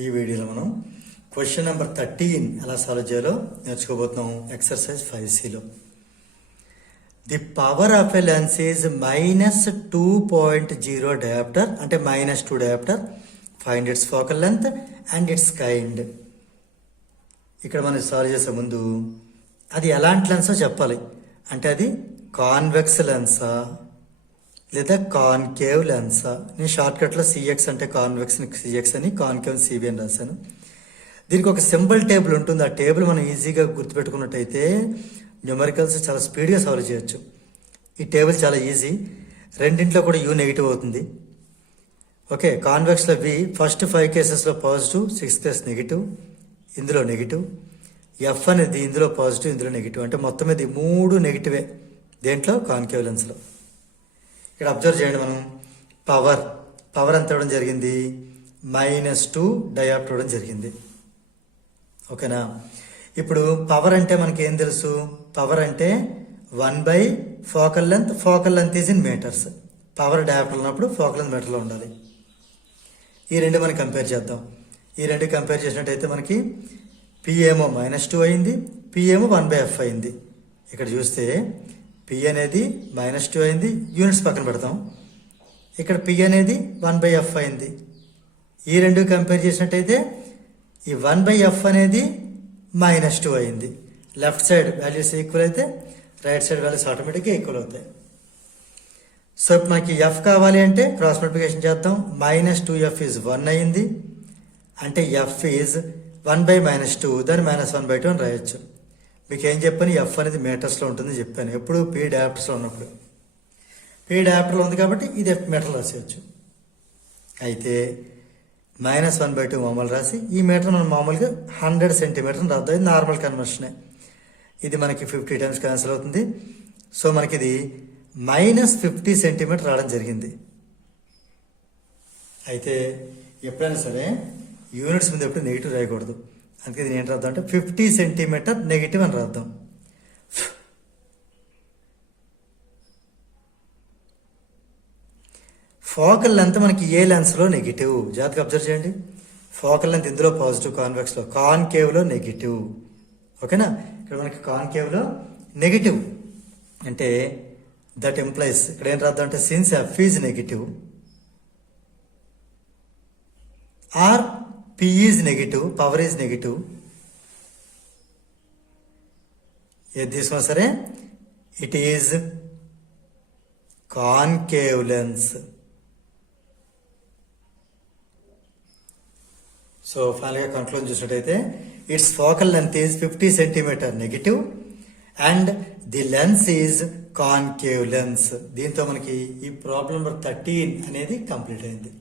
ఈ వీడియోలో మనం క్వశ్చన్ నెంబర్ 13 ఎలా సాల్వ్ చేయాలో నేర్చుకోబోతున్నాం. ఎక్సర్సైజ్ 5Cలో the power of a lens is -2.0 diopter అంటే -2 diopter. Find its focal length and its kind. ఇక్కడ మనం సాల్వ్ చేసే ముందు అది ఎలాంటి లెన్సో చెప్పాలి. అంటే అది కాన్వెక్స్ లెన్సా లేదా కాన్కేవ్ లెన్సా. నేను షార్ట్కట్లో సిఎక్స్ అంటే కాన్వెక్స్ సిఎక్స్ అని, కాన్కేవ్ సిబి అని రాశాను. దీనికి ఒక సింబల్ టేబుల్ ఉంటుంది. ఆ టేబుల్ మనం ఈజీగా గుర్తుపెట్టుకున్నట్టయితే న్యూమరికల్స్ చాలా స్పీడ్గా సాల్వ్ చేయొచ్చు. ఈ టేబుల్ చాలా ఈజీ. రెండింట్లో కూడా యూ నెగిటివ్ అవుతుంది. ఓకే, కాన్వెక్స్లో వి ఫస్ట్ 5 కేసెస్లో పాజిటివ్, 6 కేస్ నెగిటివ్, ఇందులో నెగిటివ్. ఎఫ్ అనేది ఇందులో పాజిటివ్, ఇందులో నెగిటివ్. అంటే మొత్తం ఇది 3 నెగిటివే దేంట్లో, కాన్కేవ్ లెన్స్లో. ఇక్కడ అబ్జర్వ్ చేయండి, మనం పవర్ ఎంత ఇవ్వడం జరిగింది, -2 డయాప్టర్ ఇవ్వడం జరిగింది. ఓకేనా. ఇప్పుడు పవర్ అంటే మనకి ఏం తెలుసు, పవర్ అంటే 1/, focal length is in meters. Power diopter ఉన్నప్పుడు ఫోకల్ లెంత్ మీటర్లో ఉండాలి. ఈ రెండు మనం కంపేర్ చేద్దాం. ఈ రెండు కంపేర్ చేసినట్టయితే మనకి P ఏమో -2 అయింది, P ఏమో 1/f అయింది. ఇక్కడ చూస్తే P అనేది -2 అయింది, యూనిట్స్ పక్కన పెడతాం. ఇక్కడ P అనేది 1/f అయింది. ఈ రెండు కంపేర్ చేసినట్టయితే ఈ 1/f అనేది -2 అయింది. లెఫ్ట్ సైడ్ వాల్యూస్ ఈక్వల్ అయితే రైట్ సైడ్ వాల్యూస్ ఆటోమేటిక్గా ఈక్వల్ అవుతాయి. సో ఇప్పుడు మనకి ఎఫ్ కావాలి అంటే క్రాస్ మల్టిప్లికేషన్ చేద్దాం. -2f ఈజ్ 1 అయింది, అంటే ఎఫ్ ఈజ్ 1/-2, దాన్ని -1/2 అని రాయొచ్చు. మీకు ఏం చెప్పాను, ఎఫ్ అనేది మీటర్స్లో ఉంటుందని చెప్పాను. ఎప్పుడు P డయాప్టర్స్లో ఉన్నప్పుడు. P డయాప్టర్లో ఉంది కాబట్టి ఇది ఎఫ్ మీటర్లో రాసేయచ్చు. అయితే -1/2 మామూలు రాసి ఈ మీటర్ మనం మామూలుగా 100 సెంటీమీటర్ని రాద్దాం. ఇది నార్మల్ కన్వర్షనే. ఇది మనకి 50 టైమ్స్ క్యాన్సిల్ అవుతుంది. సో మనకి ఇది -50 సెంటీమీటర్ రావడం జరిగింది. అయితే ఎప్పుడైనా సరే యూనిట్స్ మీద ఎప్పుడు నెగిటివ్ రాయకూడదు. అందుకే దీన్ని ఏంటి రాద్దాం అంటే 50 సెంటీమీటర్ నెగిటివ్ అని రాద్దాం. ఫోకల్ లెంత్ మనకి ఏ లెన్స్లో నెగిటివ్, జాగ్రత్తగా అబ్జర్వ్ చేయండి. ఫోకల్ లెంత్ ఇందులో పాజిటివ్, కాన్వెక్స్లో, కాన్కేవ్లో నెగిటివ్. ఓకేనా. ఇక్కడ మనకి కాన్కేవ్లో నెగిటివ్ అంటే దట్ ఎంప్లాయిస్ ఇక్కడ ఏం రాద్దాం అంటే since F is negative or P is negative, power is negative, ఏది తీసుకున్నా సరే it is concave lens. So ఫైనల్గా కంక్లూజన్ చూసినట్టయితే it's focal length is 50 centimeter negative and the lens is concave lens. దీంతో మనకి ఈ ప్రాబ్లం నెంబర్ 13 అనేది complete అయింది.